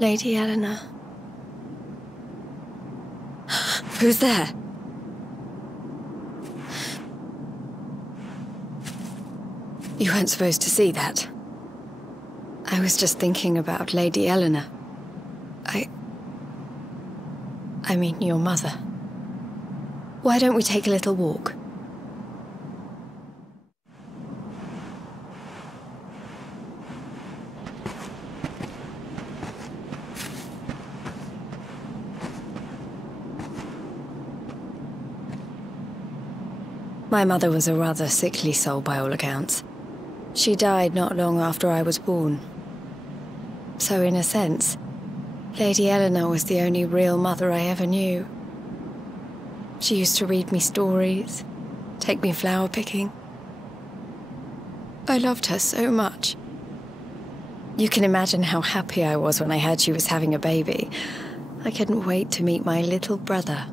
Lady Eleanor. Who's there? You weren't supposed to see that. I was just thinking about Lady Eleanor. I mean, your mother. Why don't we take a little walk? My mother was a rather sickly soul by all accounts. She died not long after I was born. So in a sense, Lady Eleanor was the only real mother I ever knew. She used to read me stories, take me flower picking. I loved her so much. You can imagine how happy I was when I heard she was having a baby. I couldn't wait to meet my little brother.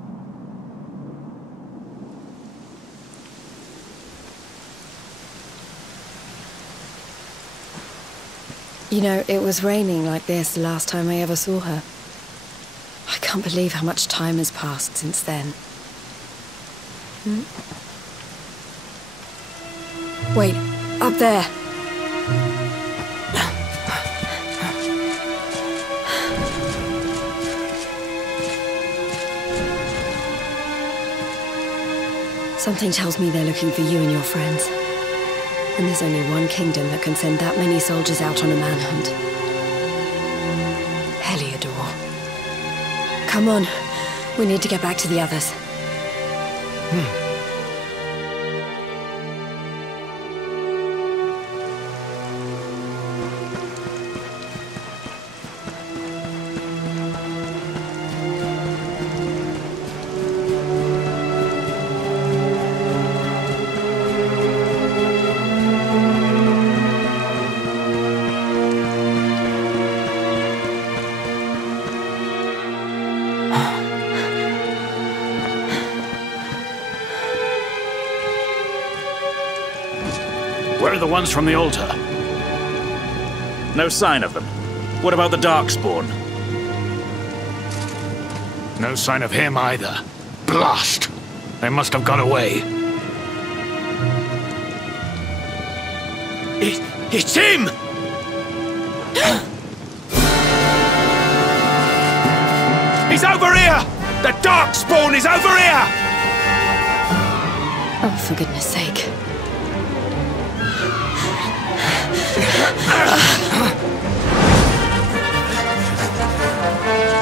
You know, it was raining like this the last time I ever saw her. I can't believe how much time has passed since then. Wait, up there! Something tells me they're looking for you and your friends. And there's only one kingdom that can send that many soldiers out on a manhunt. Heliodor. Come on, we need to get back to the others. Where are the ones from the altar? No sign of them. What about the Darkspawn? No sign of him either. Blast! They must have got away. It's him! He's over here! The Darkspawn is over here! Oh, for goodness sake.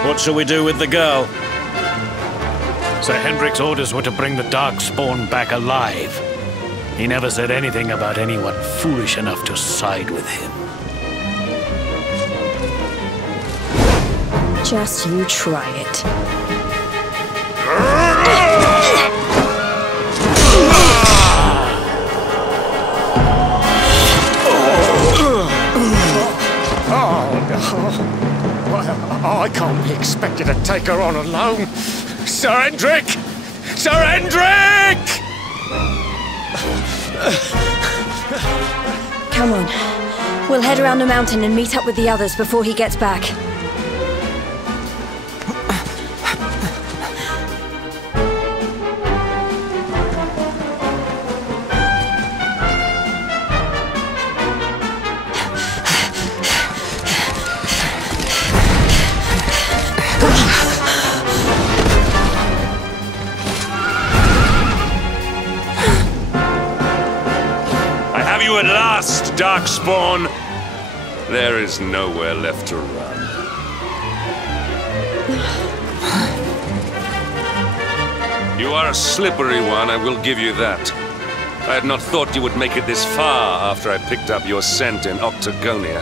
What shall we do with the girl? Sir Hendrik's orders were to bring the Darkspawn back alive. He never said anything about anyone foolish enough to side with him. Just you try it. I can't be expected to take her on alone. Sir Hendrik! Sir Hendrik! Come on. We'll head around the mountain and meet up with the others before he gets back. At last, Darkspawn! There is nowhere left to run. You are a slippery one, I will give you that. I had not thought you would make it this far after I picked up your scent in Octagonia.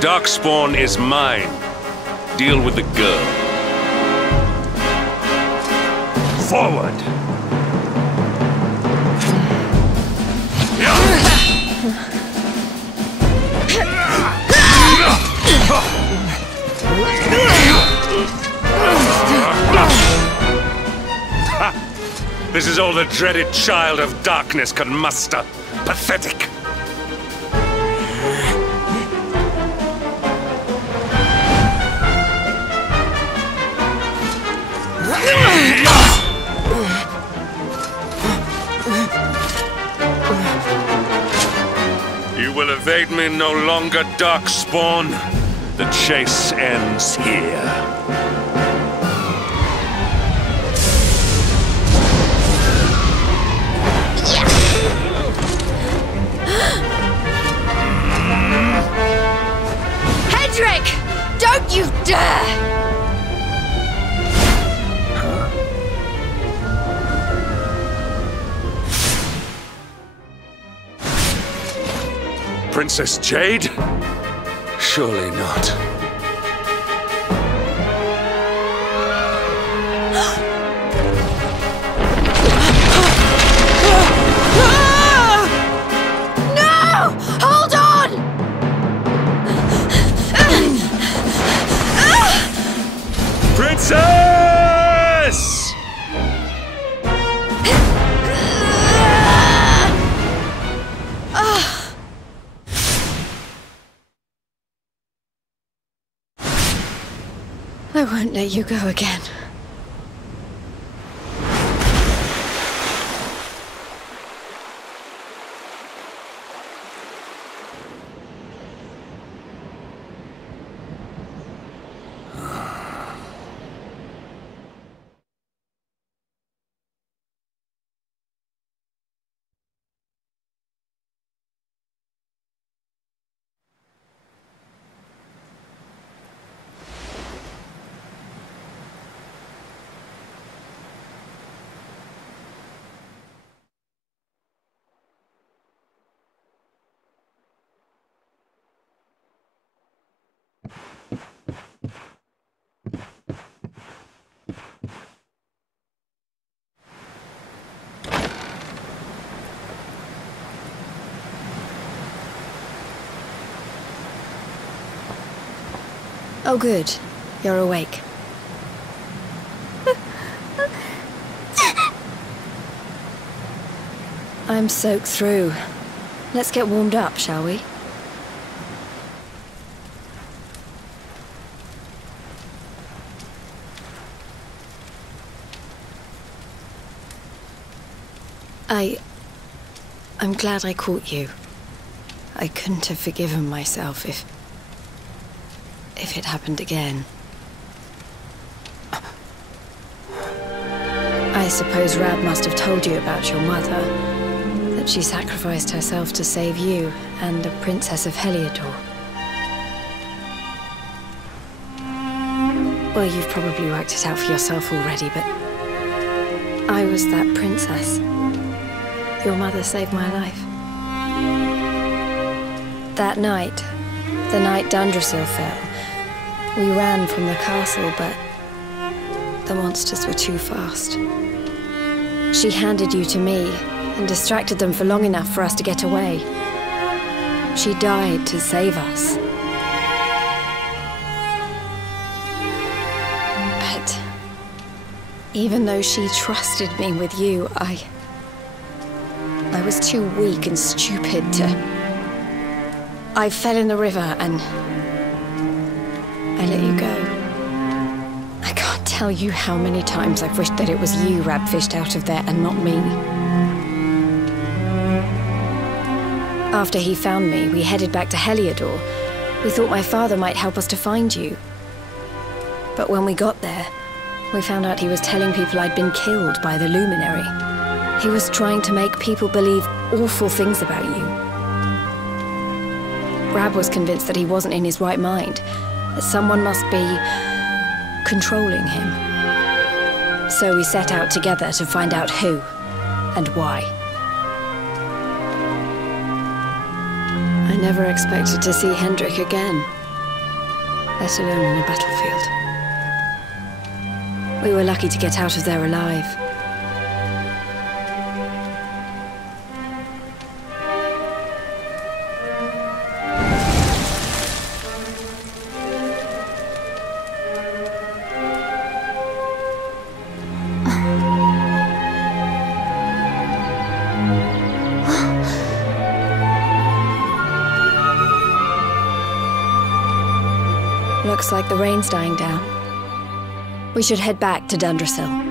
Darkspawn is mine. Deal with the girl. Forward! This is all the dreaded child of darkness can muster. Pathetic. You will evade me no longer, Darkspawn. The chase ends here. Hendrik! Don't you dare! Princess Jade? Surely not. No! Hold on! Princess! I won't let you go again. Oh good, you're awake. I'm soaked through. Let's get warmed up, shall we? I'm glad I caught you. I couldn't have forgiven myself if it happened again. I suppose Rab must have told you about your mother, that she sacrificed herself to save you and the Princess of Heliodor. Well, you've probably worked it out for yourself already, but I was that princess. Your mother saved my life. That night, the night Dundrasil fell, we ran from the castle, but the monsters were too fast. She handed you to me and distracted them for long enough for us to get away. She died to save us. But even though she trusted me with you, I was too weak and stupid to... I fell in the river and I let you go. I can't tell you how many times I've wished that it was you Rab fished out of there and not me. After he found me, we headed back to Heliodor. We thought my father might help us to find you. But when we got there, we found out he was telling people I'd been killed by the Luminary. He was trying to make people believe awful things about you. Rab was convinced that he wasn't in his right mind, that someone must be controlling him. So we set out together to find out who and why. I never expected to see Hendrik again, let alone in a battlefield. We were lucky to get out of there alive. Looks like the rain's dying down. We should head back to Dundrasil.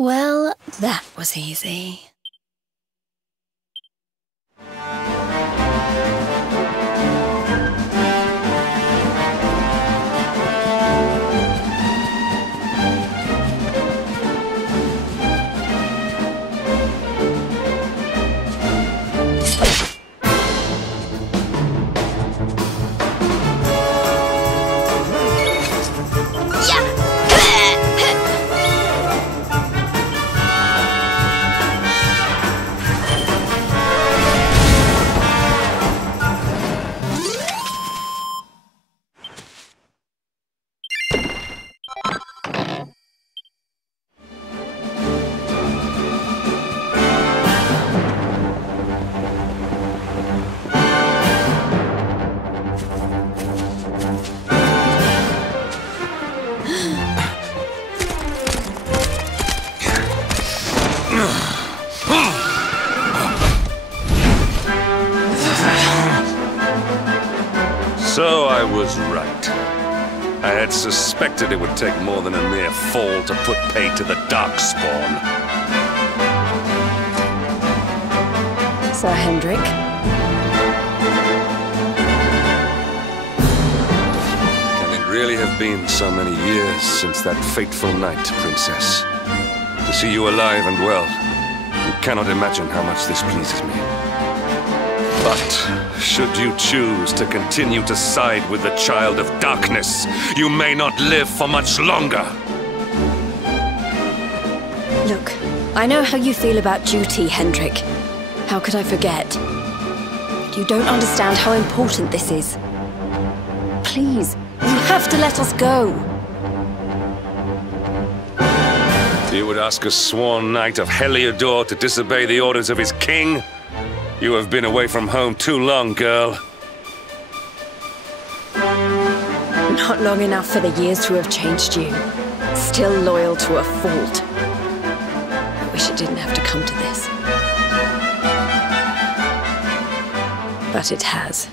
Well, that was easy. So I was right. I had suspected it would take more than a mere fall to put pay to the Darkspawn. Sir Hendrik? Can it really have been so many years since that fateful night, Princess? To see you alive and well, you cannot imagine how much this pleases me. But, should you choose to continue to side with the Child of Darkness, you may not live for much longer. Look, I know how you feel about duty, Hendrik. How could I forget? But you don't understand how important this is. Please, you have to let us go. You would ask a sworn knight of Heliodor to disobey the orders of his king? You have been away from home too long, girl. Not long enough for the years to have changed you. Still loyal to a fault. I wish it didn't have to come to this. But it has.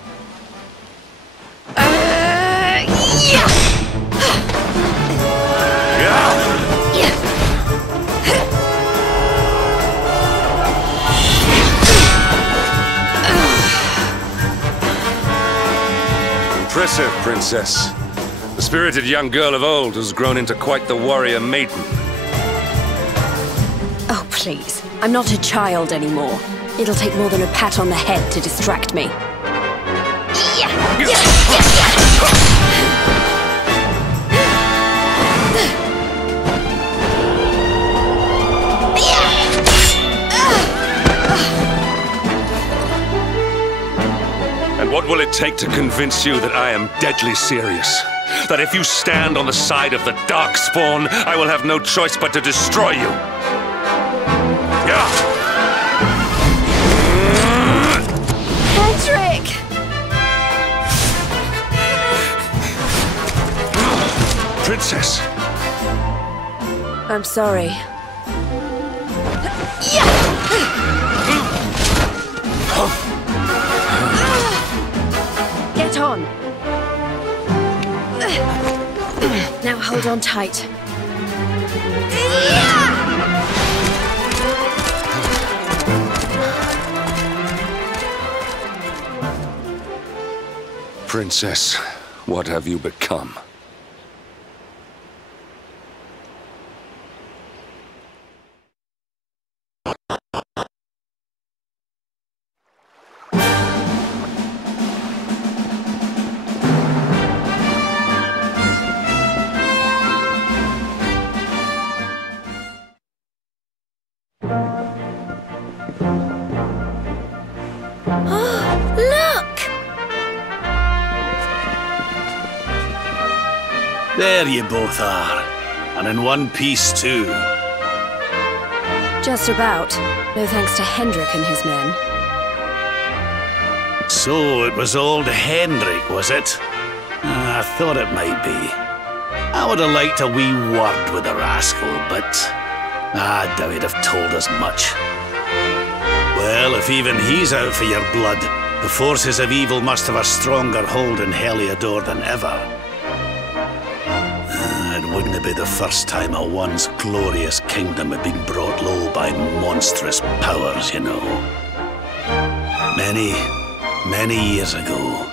Impressive, Princess. The spirited young girl of old has grown into quite the warrior maiden. Oh, please. I'm not a child anymore. It'll take more than a pat on the head to distract me. And what will it take to convince you that I am deadly serious? That if you stand on the side of the Darkspawn, I will have no choice but to destroy you? Hendrik! Princess! I'm sorry. Get on! Now hold on tight. Princess, what have you become? Oh, look! There you both are. And in one piece, too. Just about. No thanks to Hendrik and his men. So it was old Hendrik, was it? I thought it might be. I would have liked a wee word with the rascal, but I doubt he'd have told us much. Well, if even he's out for your blood, the forces of evil must have a stronger hold in Heliodor than ever. It wouldn't be the first time a once glorious kingdom had been brought low by monstrous powers, you know. Many years ago,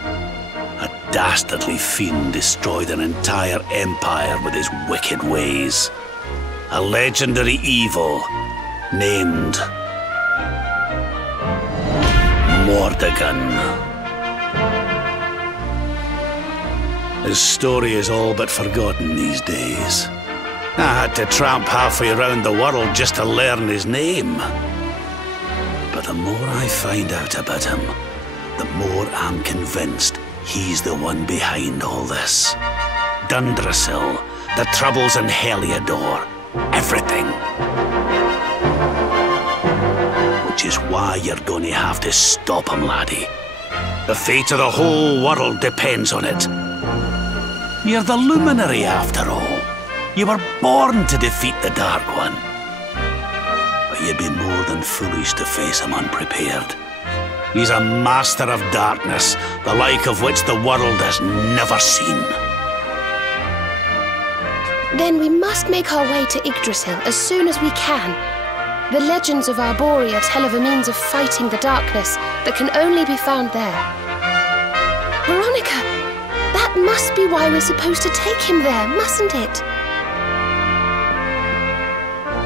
a dastardly fiend destroyed an entire empire with his wicked ways. A legendary evil named Mordegon. His story is all but forgotten these days. I had to tramp halfway around the world just to learn his name. But the more I find out about him, the more I'm convinced he's the one behind all this. Dundrasil, the troubles in Heliodor, everything. Which is why you're going to have to stop him, laddie. The fate of the whole world depends on it. You're the luminary, after all. You were born to defeat the Dark One. But you'd be more than foolish to face him unprepared. He's a master of darkness, the like of which the world has never seen. Then we must make our way to Yggdrasil as soon as we can. The legends of Arborea tell of a means of fighting the darkness that can only be found there. Veronica, that must be why we're supposed to take him there, mustn't it?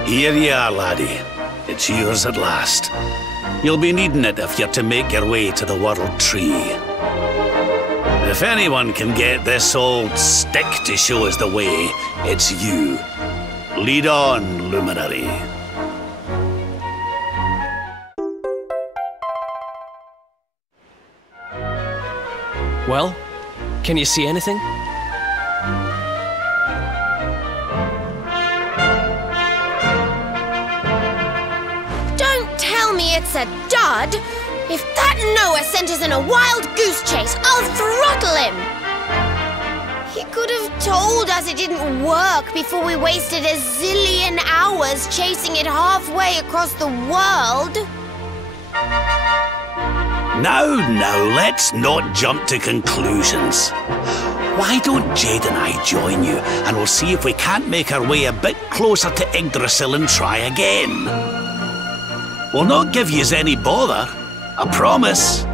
Here you are, laddie. It's yours at last. You'll be needing it if you're to make your way to the World Tree. If anyone can get this old stick to show us the way, it's you. Lead on, luminary. Well, can you see anything? Don't tell me it's a dud! If that Noah sent us in a wild goose chase, I'll throttle him! He could have told us it didn't work before we wasted a zillion hours chasing it halfway across the world. Now, let's not jump to conclusions. Why don't Jade and I join you, and we'll see if we can't make our way a bit closer to Yggdrasil and try again. We'll not give yous any bother, I promise.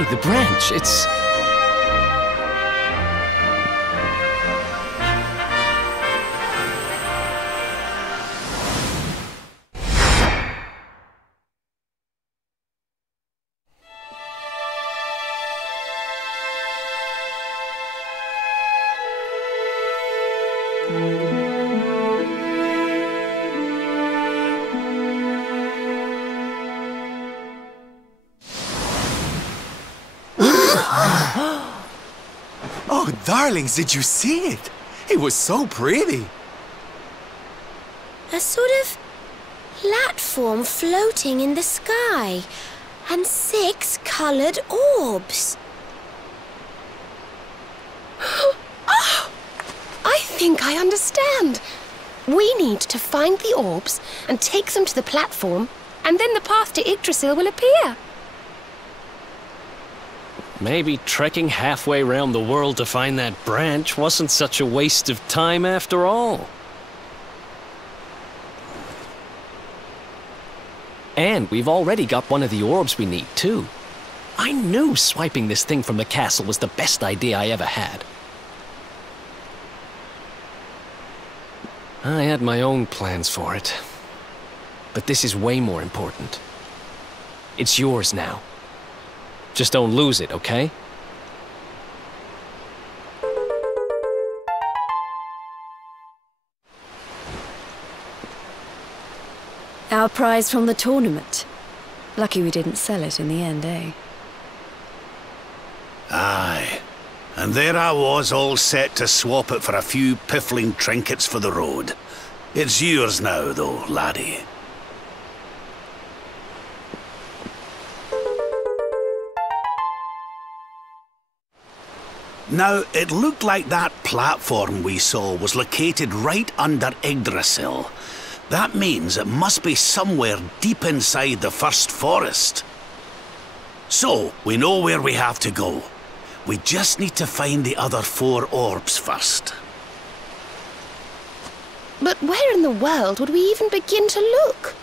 Hey, the branch, it's... Oh, darlings, did you see it? It was so pretty. A sort of platform floating in the sky, and 6 coloured orbs. Oh, I think I understand. We need to find the orbs and take them to the platform, and then the path to Yggdrasil will appear. Maybe trekking halfway around the world to find that branch wasn't such a waste of time after all. And we've already got one of the orbs we need, too. I knew swiping this thing from the castle was the best idea I ever had. I had my own plans for it. But this is way more important. It's yours now. Just don't lose it, okay? Our prize from the tournament. Lucky we didn't sell it in the end, eh? Aye. And there I was, all set to swap it for a few piffling trinkets for the road. It's yours now, though, laddie. Now, it looked like that platform we saw was located right under Yggdrasil. That means it must be somewhere deep inside the first forest. So, we know where we have to go. We just need to find the other 4 orbs first. But where in the world would we even begin to look?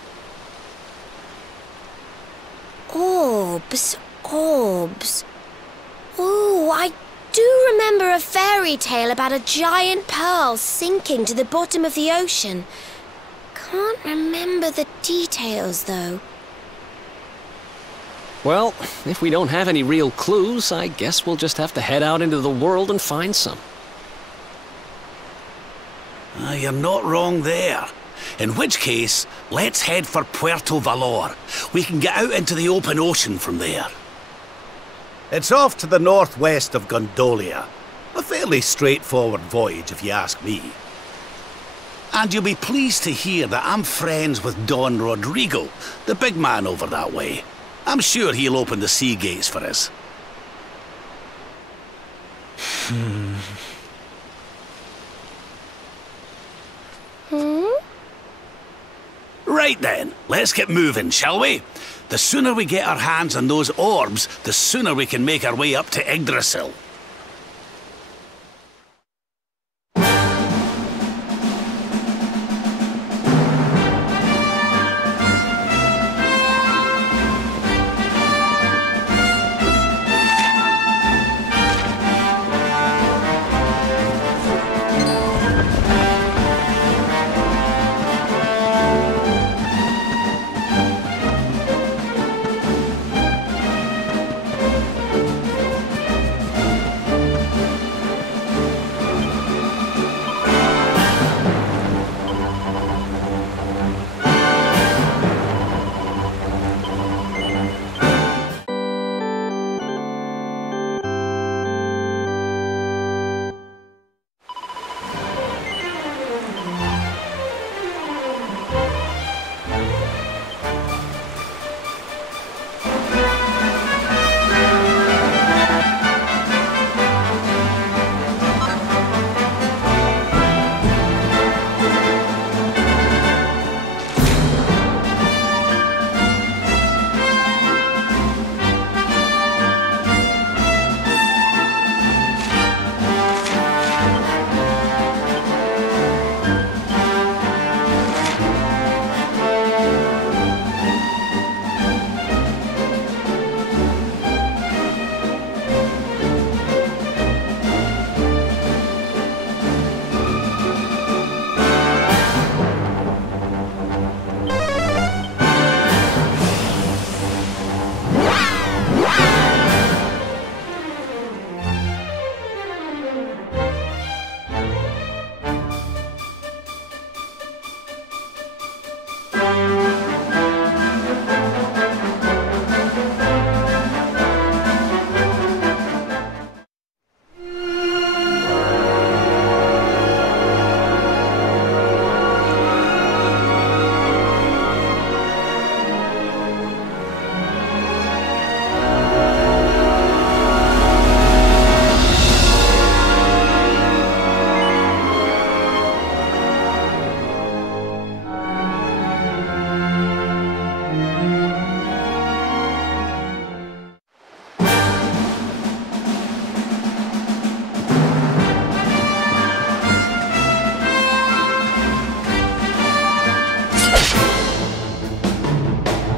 Orbs, orbs. Oh, I do remember a fairy tale about a giant pearl sinking to the bottom of the ocean. Can't remember the details, though. Well, if we don't have any real clues, I guess we'll just have to head out into the world and find some. You're not wrong there. In which case, let's head for Puerto Valor. We can get out into the open ocean from there. It's off to the northwest of Gondolia. A fairly straightforward voyage, if you ask me. And you'll be pleased to hear that I'm friends with Don Rodrigo, the big man over that way. I'm sure he'll open the sea gates for us. Right then, let's get moving, shall we? The sooner we get our hands on those orbs, the sooner we can make our way up to Yggdrasil.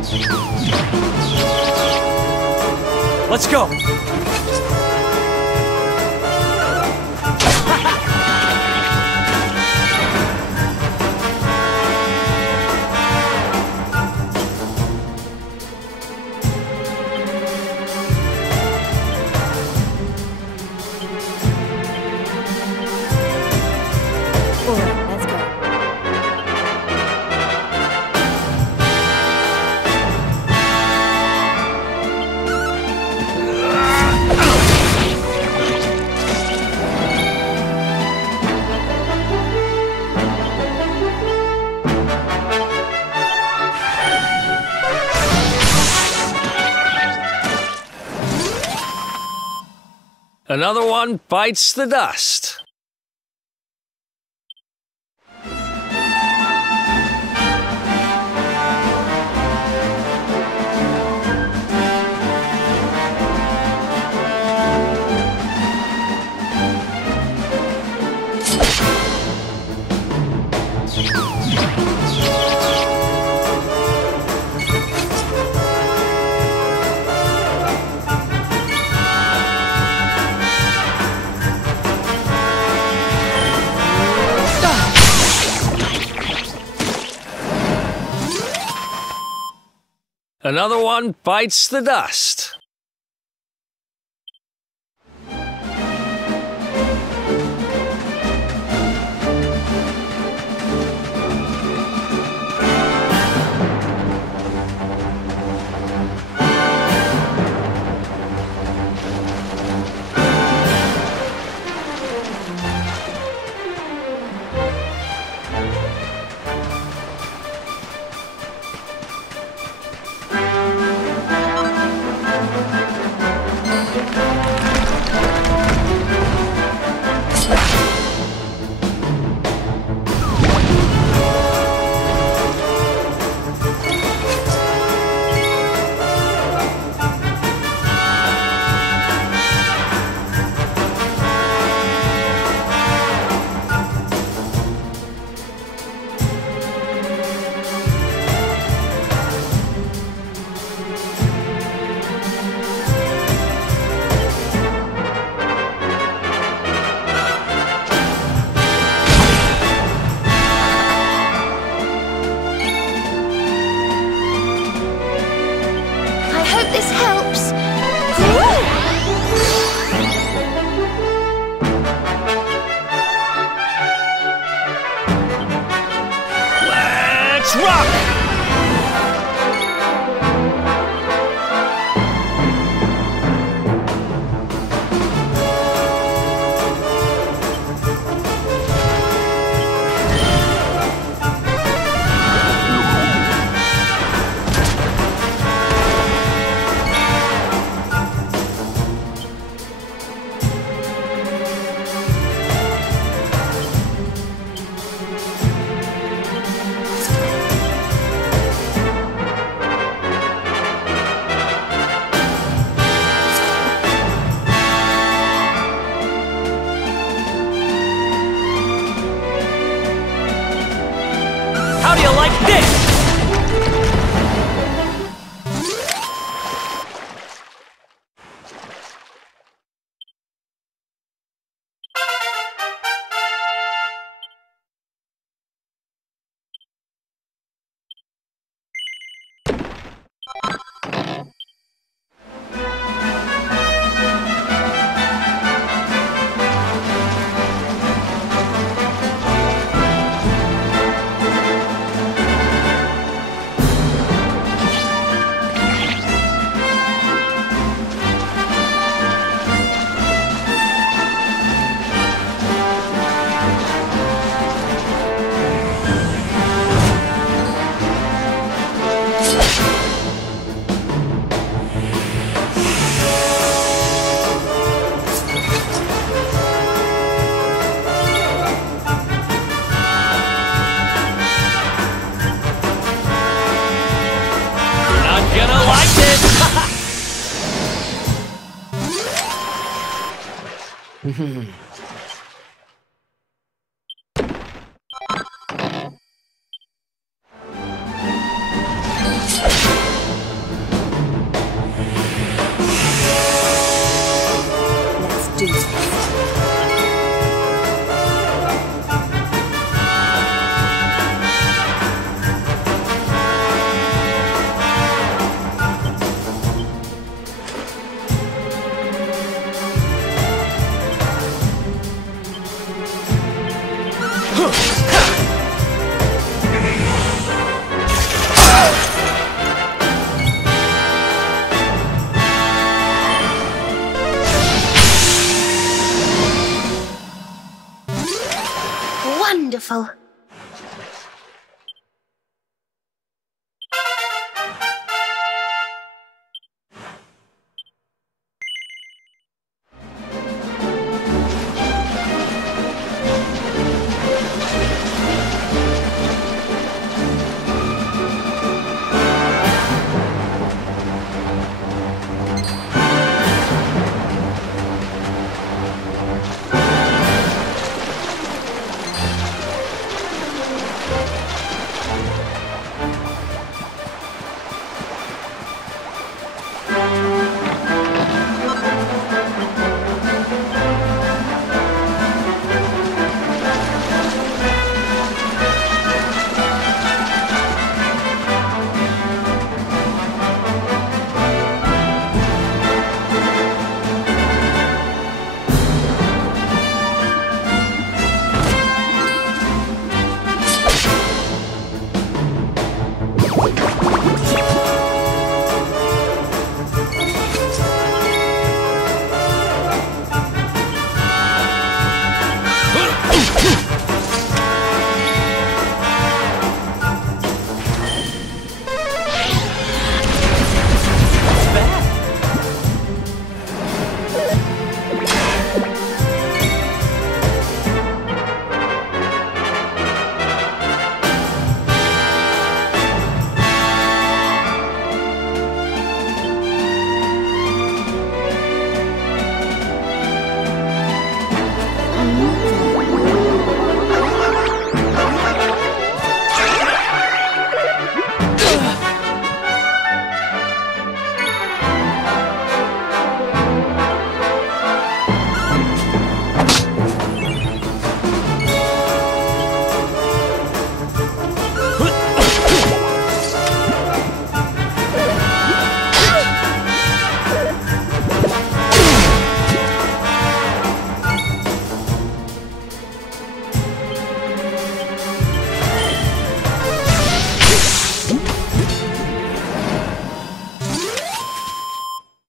Let's go! Let's go. Another one bites the dust. Another one bites the dust. This helps. Let's rock! How do you like this? Gonna like it! Wonderful.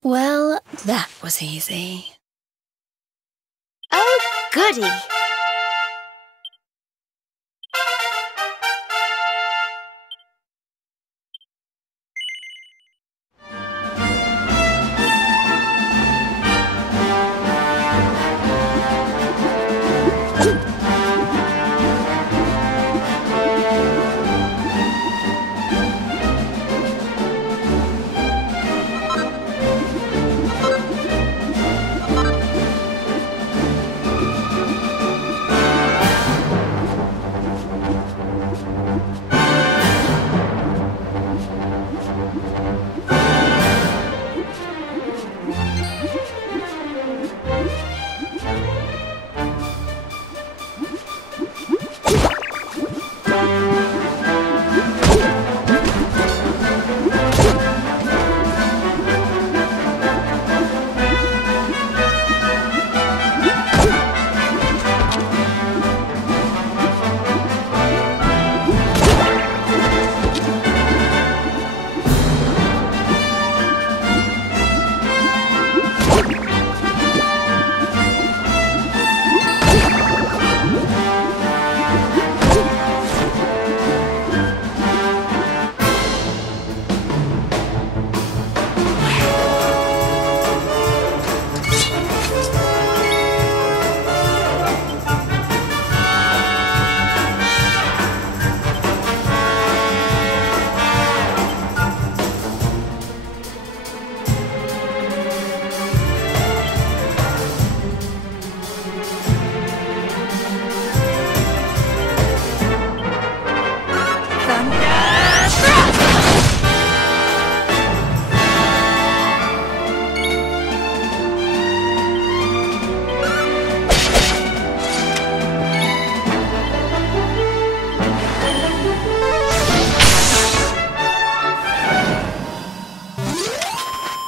Well, that was easy. Oh, goody.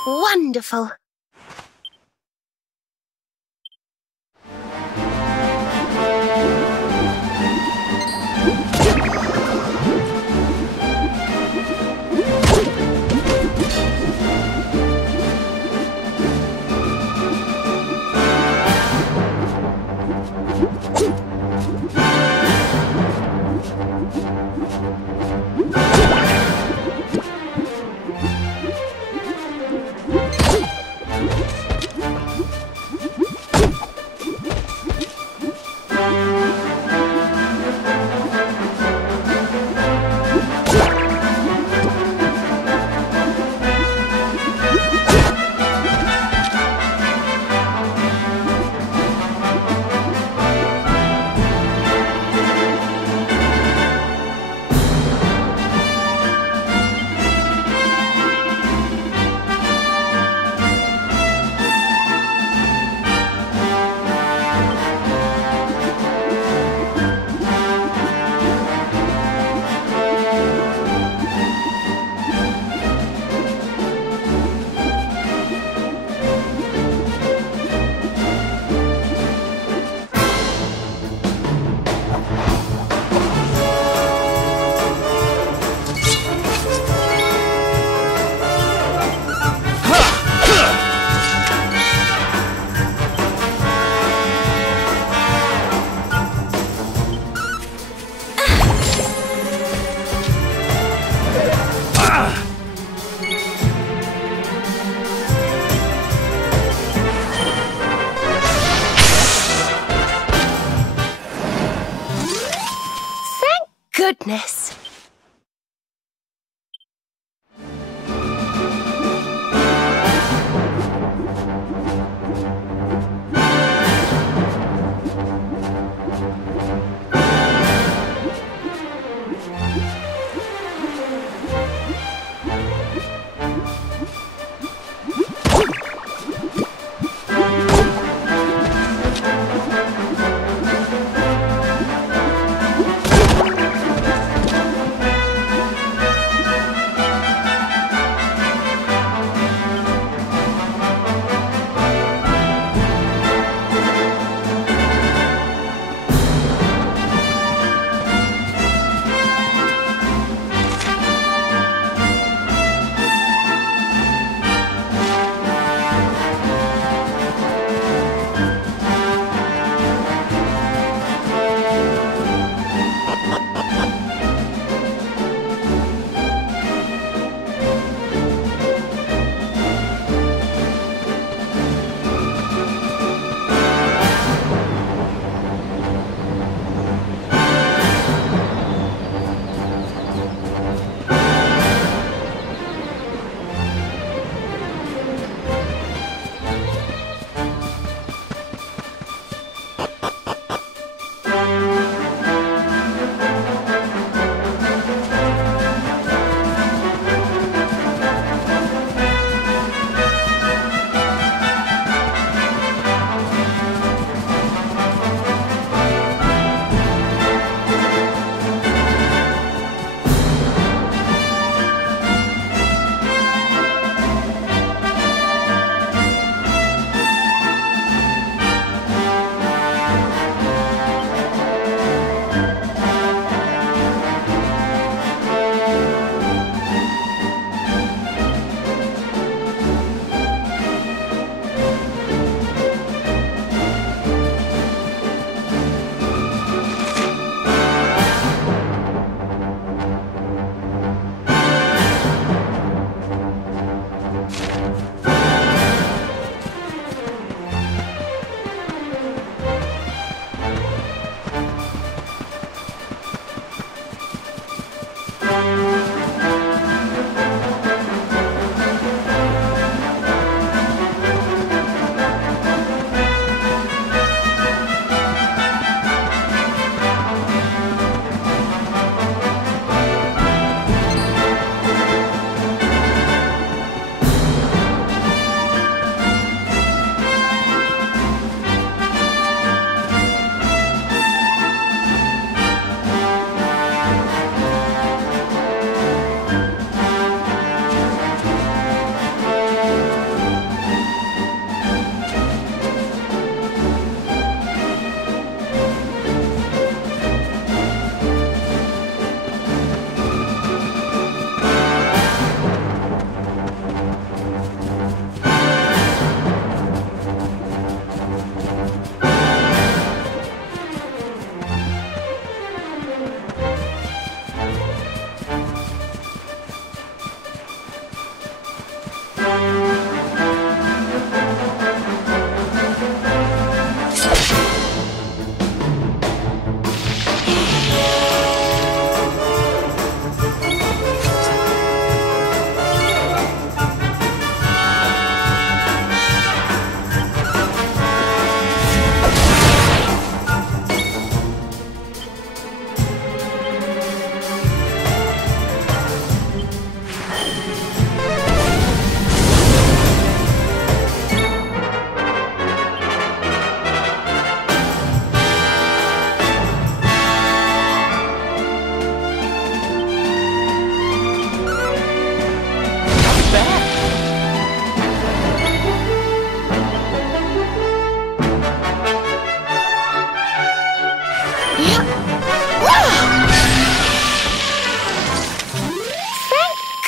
Wonderful. goodness!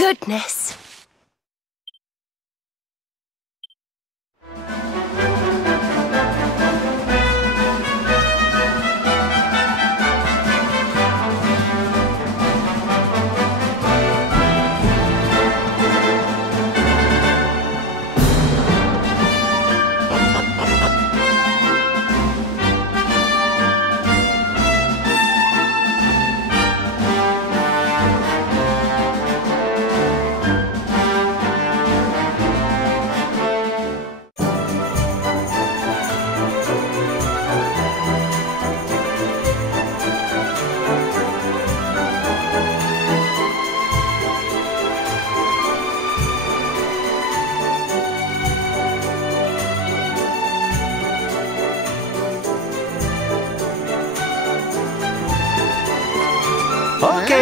Goodness.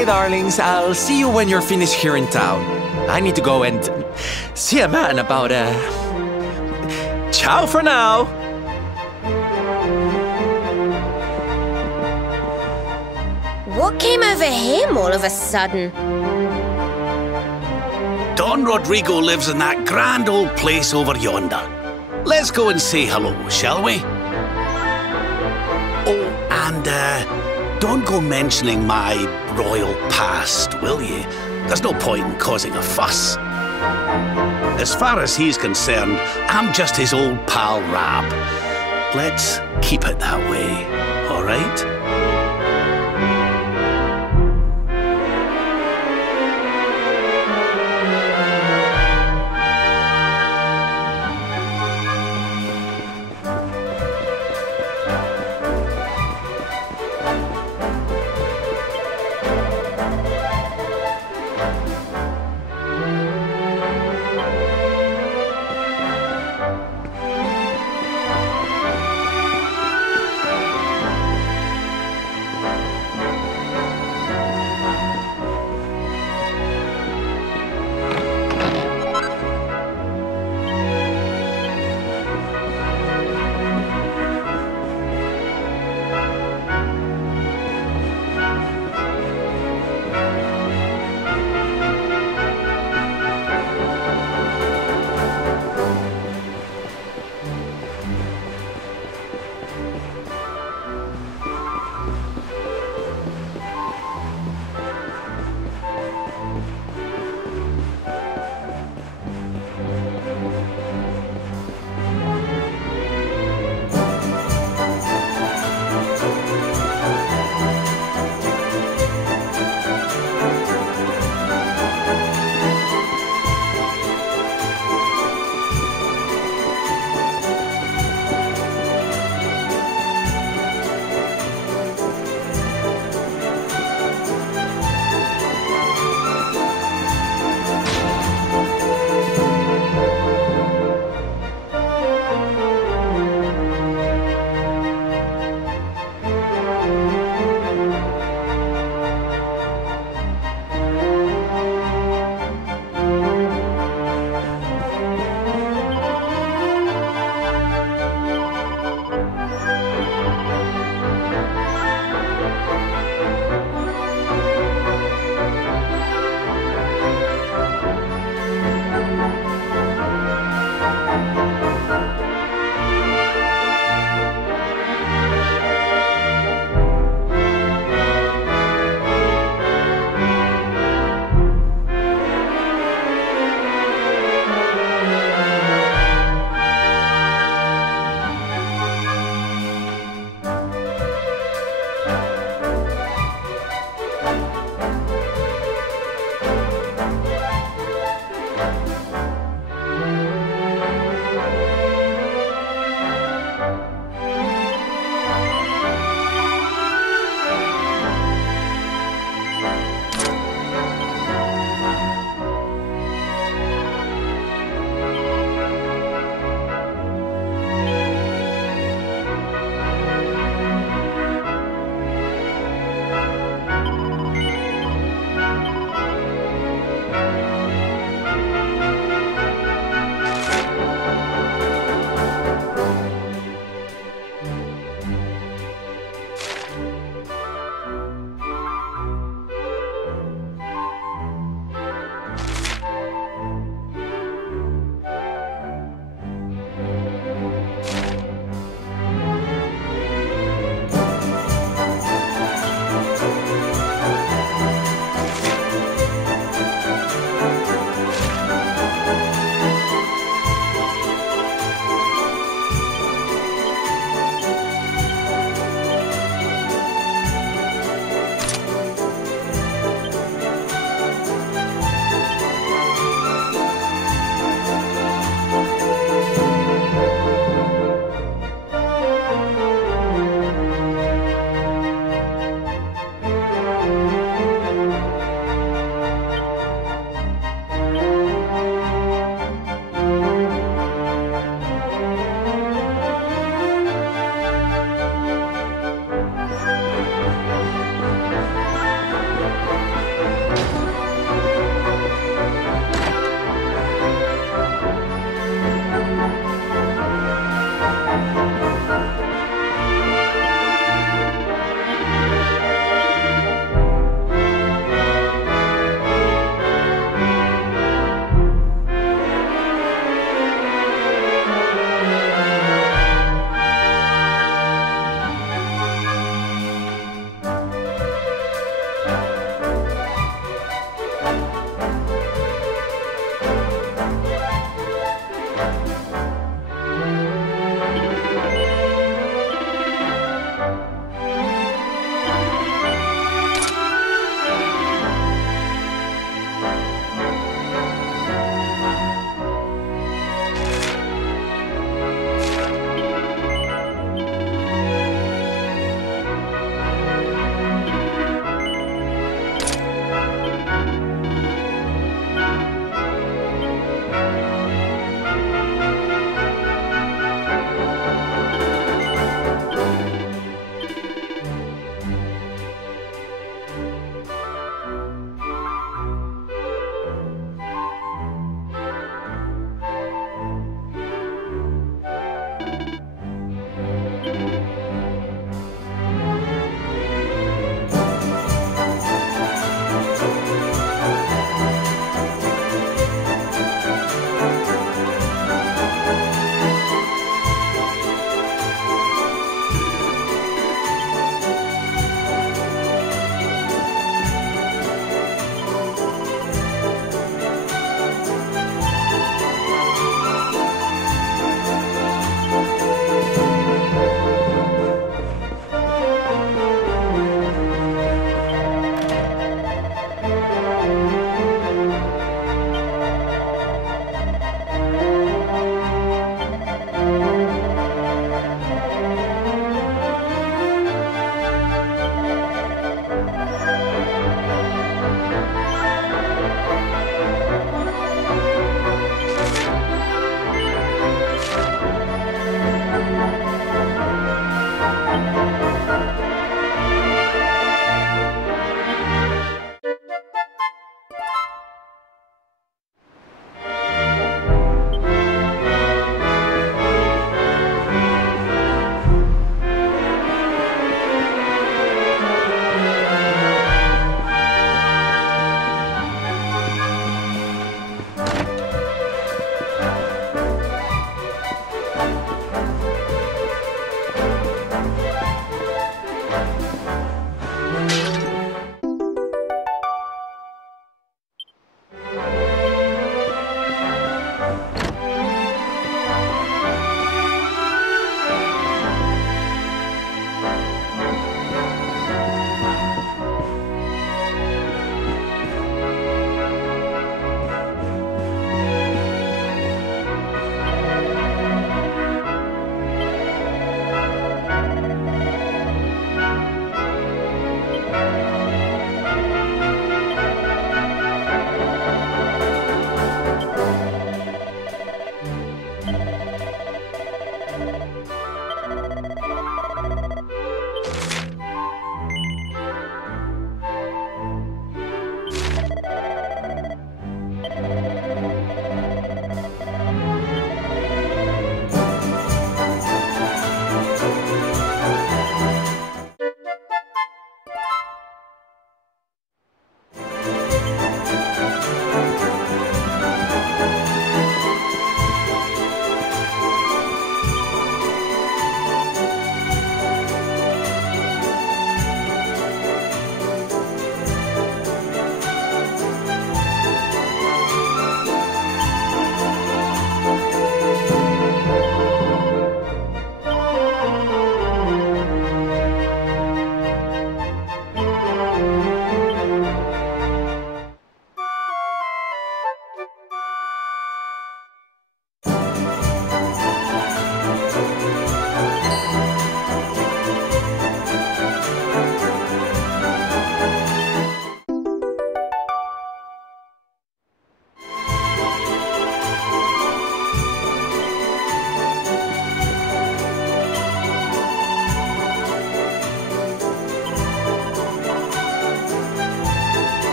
Okay, darlings, I'll see you when you're finished here in town. I need to go and see a man about, Ciao for now! What came over him all of a sudden? Don Rodrigo lives in that grand old place over yonder. Let's go and say hello, shall we? Oh, and don't go mentioning my royal past, will you? There's no point in causing a fuss. As far as he's concerned, I'm just his old pal Rab. Let's keep it that way, all right?